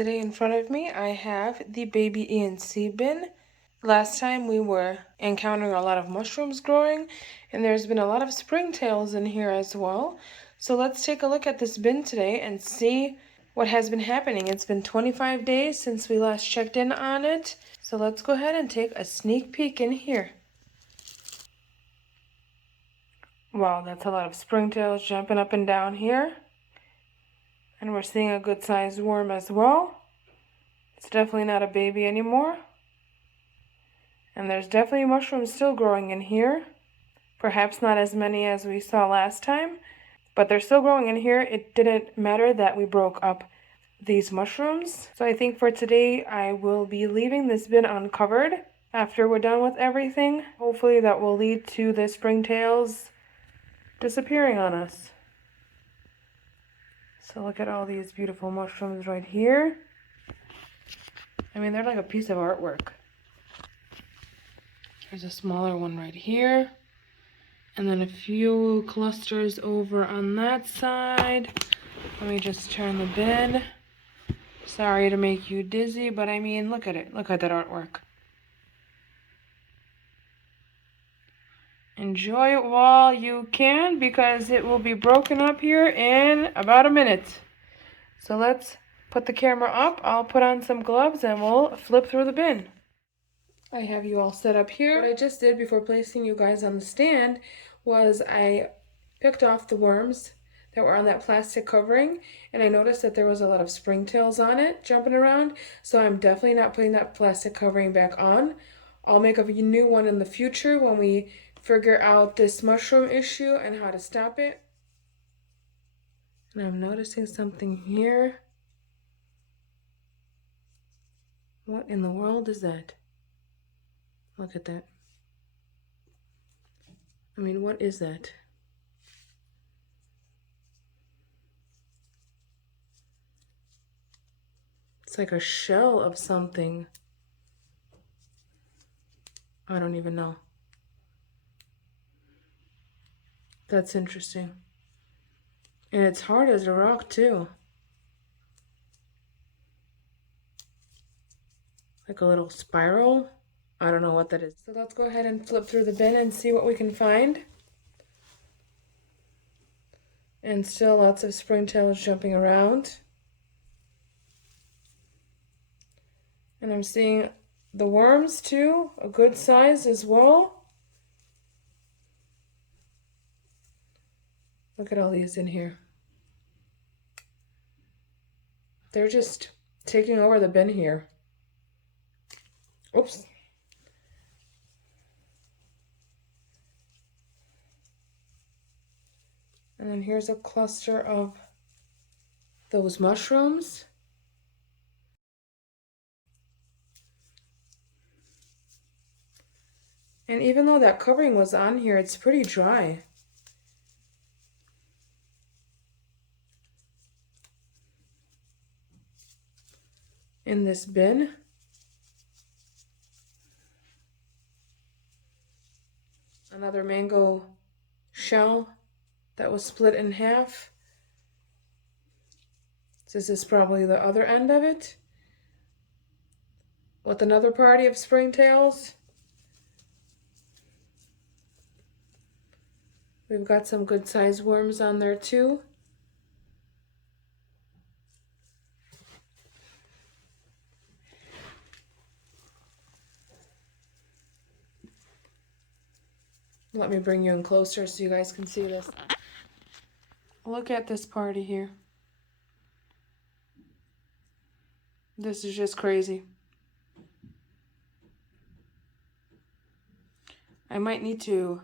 Today in front of me I have the baby ENC bin. Last time we were encountering a lot of mushrooms growing, and there's been a lot of springtails in here as well. So let's take a look at this bin today and see what has been happening. It's been 25 days since we last checked in on it. So let's go ahead and take a sneak peek in here. Wow, that's a lot of springtails jumping up and down here. And we're seeing a good sized worm as well. It's definitely not a baby anymore. And there's definitely mushrooms still growing in here. Perhaps not as many as we saw last time, but they're still growing in here. It didn't matter that we broke up these mushrooms. So I think for today, I will be leaving this bin uncovered after we're done with everything. Hopefully that will lead to the springtails disappearing on us. So look at all these beautiful mushrooms right here. I mean, they're like a piece of artwork. There's a smaller one right here. And then a few clusters over on that side. Let me just turn the bin. Sorry to make you dizzy, but I mean, look at it. Look at that artwork. Enjoy it while you can, because it will be broken up here in about a minute. So let's put the camera up. I'll put on some gloves and we'll flip through the bin. I have you all set up here. What I just did before placing you guys on the stand was I picked off the worms that were on that plastic covering, and I noticed that there was a lot of springtails on it jumping around, so I'm definitely not putting that plastic covering back on. I'll make a new one in the future when we figure out this mushroom issue and how to stop it. And I'm noticing something here. What in the world is that? Look at that. I mean, what is that? It's like a shell of something. I don't even know. That's interesting. And it's hard as a rock too. Like a little spiral. I don't know what that is. So let's go ahead and flip through the bin and see what we can find. And still lots of springtails jumping around. And I'm seeing the worms too, a good size as well. Look at all these in here. They're just taking over the bin here. Oops. And then here's a cluster of those mushrooms. And even though that covering was on here, it's pretty dry. In this bin. Another mango shell that was split in half. This is probably the other end of it, with another party of springtails. We've got some good sized worms on there too. Let me bring you in closer so you guys can see this. Look at this party here. This is just crazy. I might need to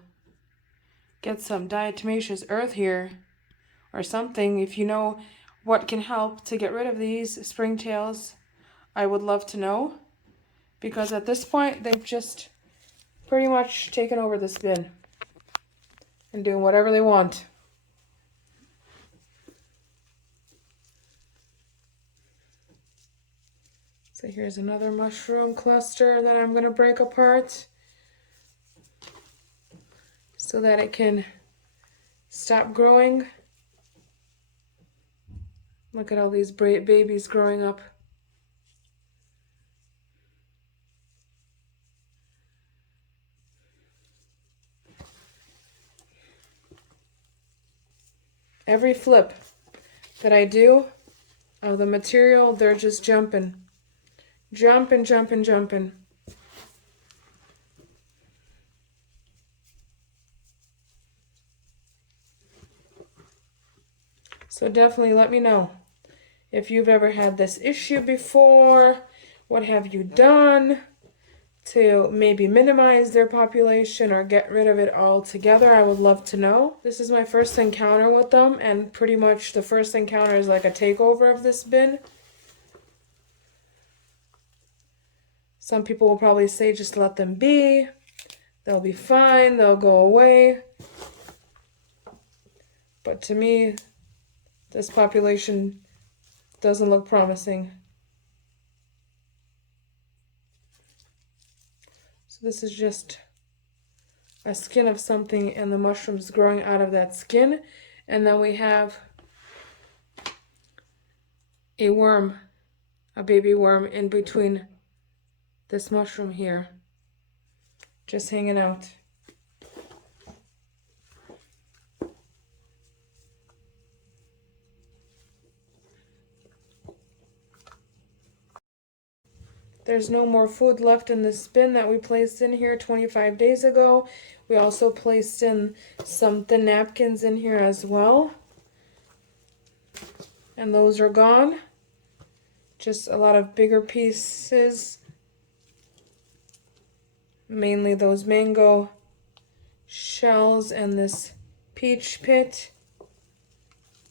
get some diatomaceous earth here or something. If you know what can help to get rid of these springtails, I would love to know, because at this point they've just pretty much taken over this bin and doing whatever they want. So here's another mushroom cluster that I'm going to break apart so that it can stop growing. Look at all these babies growing up. Every flip that I do of the material, they're just jumping. Jumping, jumping, jumping. So definitely let me know if you've ever had this issue before. What have you done to maybe minimize their population or get rid of it altogether? I would love to know. This is my first encounter with them, and pretty much the first encounter is like a takeover of this bin. Some people will probably say just let them be. They'll be fine. They'll go away. But to me, this population doesn't look promising. So this is just a skin of something and the mushrooms growing out of that skin. And then we have a worm, a baby worm in between this mushroom here, just hanging out. There's no more food left in this bin that we placed in here 25 days ago. We also placed in some thin napkins in here as well. And those are gone. Just a lot of bigger pieces. Mainly those mango shells and this peach pit.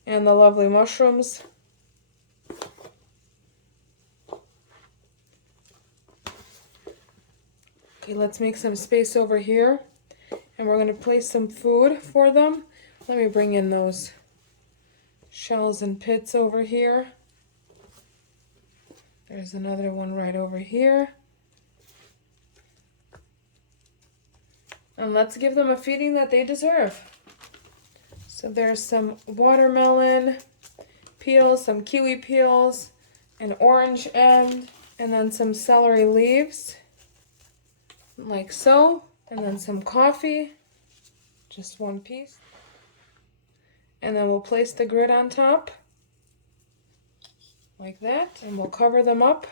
And the lovely mushrooms. Okay, let's make some space over here. And we're going to place some food for them. Let me bring in those shells and pits over here. There's another one right over here. And let's give them a feeding that they deserve. So there's some watermelon peels, some kiwi peels, an orange end, and then some celery leaves, like so. And then some coffee, just one piece. And then we'll place the grid on top, like that, and we'll cover them up.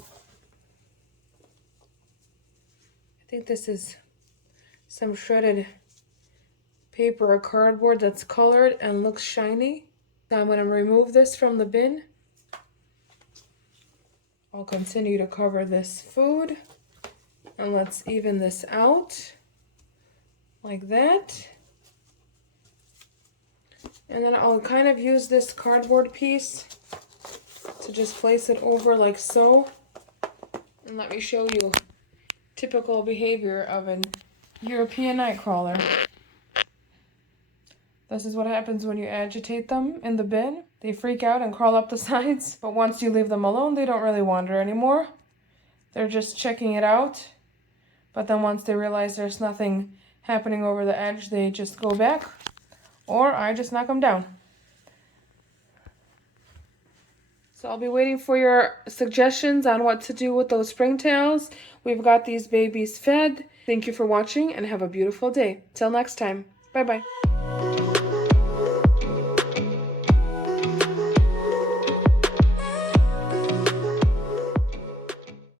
I think this is some shredded paper or cardboard that's colored and looks shiny. So I'm going to remove this from the bin. I'll continue to cover this food. And let's even this out, like that. And then I'll kind of use this cardboard piece to just place it over like so. And let me show you typical behavior of an European Nightcrawler. This is what happens when you agitate them in the bin. They freak out and crawl up the sides. But once you leave them alone, they don't really wander anymore. They're just checking it out. But then once they realize there's nothing happening over the edge, they just go back. Or I just knock them down. So I'll be waiting for your suggestions on what to do with those springtails. We've got these babies fed. Thank you for watching and have a beautiful day. Till next time. Bye-bye.